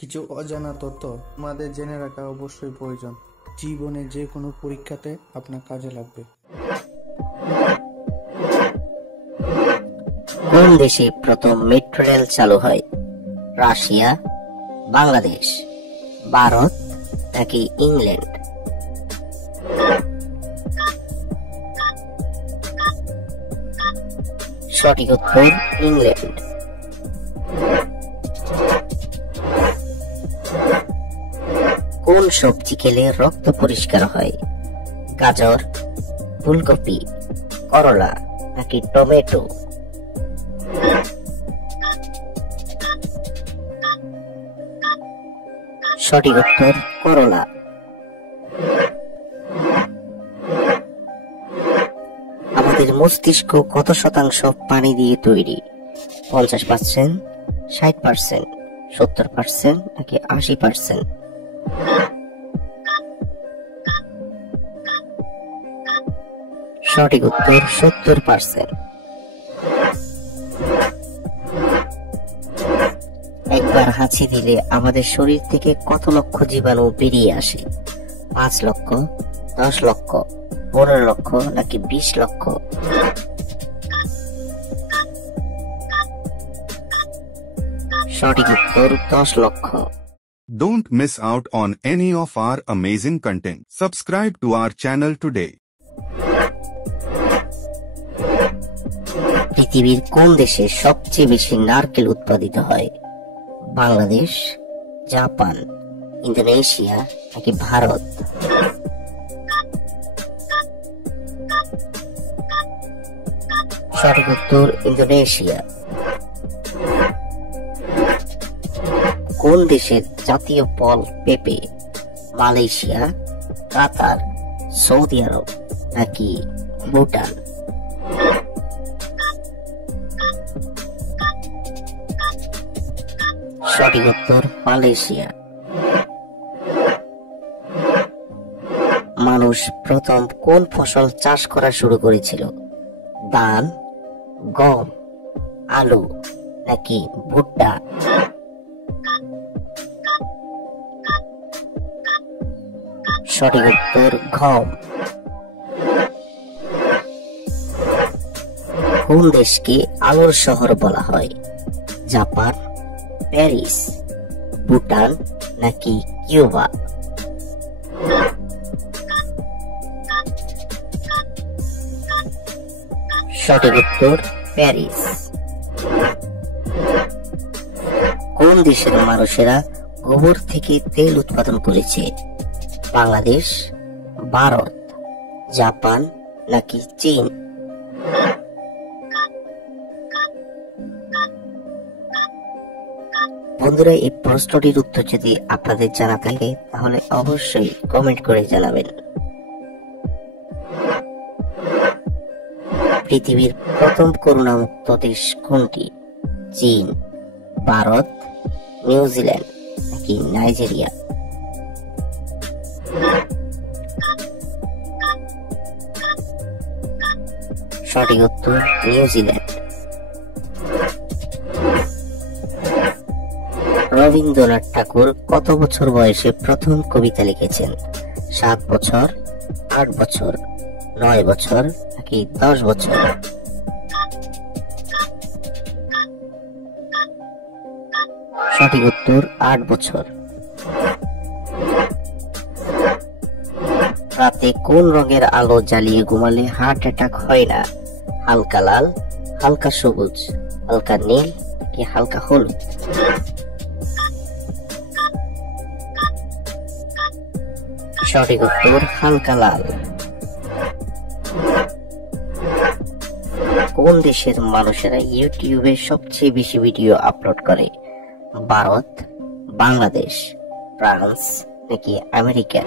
কিছু অজানা তথ্য আমাদের জেনে রাখা অবশ্যই প্রয়োজন। জীবনে যে কোনো পরীক্ষাতে আপনার কাজে লাগবে। কোন দেশে প্রথম মেট্রো রেল চালু হয়? রাশিয়া, বাংলাদেশ, ভারত নাকি ইংল্যান্ড? সঠিক উত্তর ইংল্যান্ড। কোন সবজি খেলে রক্ত পরিষ্কার হয়? গাজর, ফুলকপি, করলা নাকি টমেটো? সঠিক উত্তর করলা। আমাদের মস্তিষ্ক কত শতাংশ পানি দিয়ে তৈরি? 50%, 60%, 70% নাকি 80%? সঠিক উত্তর 70%। একবার হাঁচি দিলে আমাদের শরীর থেকে কত লক্ষ জীবাণু বেরিয়ে আসে? 5 লক্ষ, 10 লক্ষ, 15 লক্ষ নাকি 20 লক্ষ? সঠিক উত্তর 10 লক্ষ। Don't miss out on any of our amazing content. Subscribe to our channel today. পৃথিবীর কোন দেশে সবচেয়ে বেশি নারকেল উৎপাদিত হয়? বাংলাদেশ, জাপান, ইন্দোনেশিয়া নাকি ভারত? সঠিক উত্তর ইন্দোনেশিয়া। কোন দেশের জাতীয় ফল পেঁপে? মালয়েশিয়া, কাতার, সৌদি আরব নাকি ভুটান? সঠিক উত্তর মালয়েশিয়া। মানুষ প্রথম কোন ফসল চাষ করা শুরু করেছিল? ধান, গম, আলু নাকি ভুট্টা? সঠিক উত্তর গম। কোন দেশকে আলোর শহর বলা হয়? জাপান, প্যারিস, ভুটান নাকি কিউবা? সঠিক উত্তর প্যারিস। কোন দেশের মানুষেরা গোবর থেকে তেল উৎপাদন করেছে? বাংলাদেশ, ভারত, জাপান নাকি চীন? বন্ধুরা, এই প্রশ্নটির উত্তর যদি আপনাদের জানা থাকে তাহলে অবশ্যই কমেন্ট করে জানাবেন। পৃথিবীর প্রথম করোনামুক্ত দেশ কোনটি? চীন, ভারত, নিউজিল্যান্ড নাকি নাইজেরিয়া? সঠিক উত্তর নিউজিল্যান্ড। রবীন্দ্রনাথ ঠাকুর কত বছর বয়সে প্রথম কবিতা লিখেছেন? 7 বছর, 8 বছর, 9 বছর নাকি 10 বছর? সঠিক উত্তর 8 বছর। রাতে কোন রঙের আলো জ্বালিয়ে ঘুমালে হার্ট অ্যাটাক হয় না? হালকা লাল, হালকা সবুজ, হালকা নীল কি হালকা হলুদ? সঠিক উত্তর হালকা লাল। কোন দেশের মানুষেরা ইউটিউবে সবচেয়ে বেশি ভিডিও আপলোড করে? ভারত, বাংলাদেশ, ফ্রান্স নাকি আমেরিকা?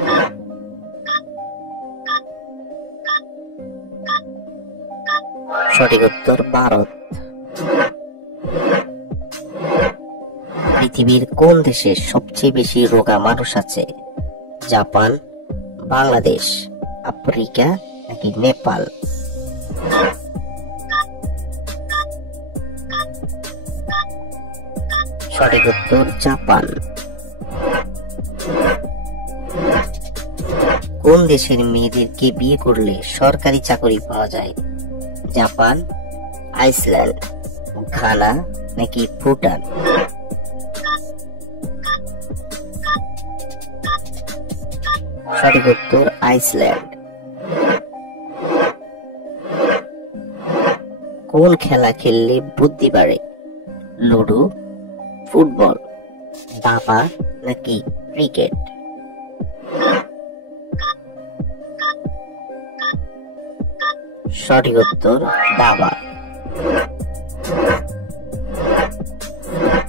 সঠিক উত্তর ভারত। পৃথিবীর কোন দেশে সবচেয়ে বেশি রোগা মানুষ আছে? জাপান, বাংলাদেশ, আফ্রিকা নাকি নেপাল? সঠিক উত্তর জাপান। কোন দেশের মেয়েদেরকে বিয়ে করলে সরকারি চাকরি পাওয়া যায়? জাপান, আইসল্যান্ড, ঘানা নাকি ভুটান? সঠিক উত্তর আইসল্যান্ড। কোন খেলা খেললে বুদ্ধি বাড়ে? লুডো, ফুটবল, দাবা নাকি ক্রিকেট? সঠিক উত্তর দাবা।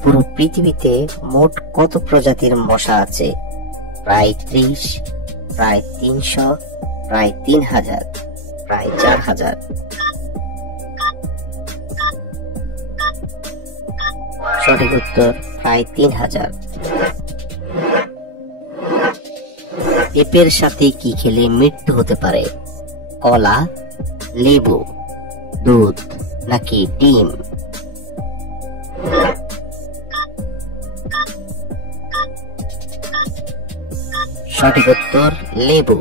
পুরো পৃথিবীতে মোট কত প্রজাতির মশা আছে? প্রায় 30, প্রায় 300, প্রায় 3000, প্রায় 4000? সঠিক উত্তর প্রায় 3000। পেঁপের সাথে কি খেলে মৃত্যু হতে পারে? কলা, লেবু, দুধ নাকি ডিম? সঠিক উত্তর লেবু।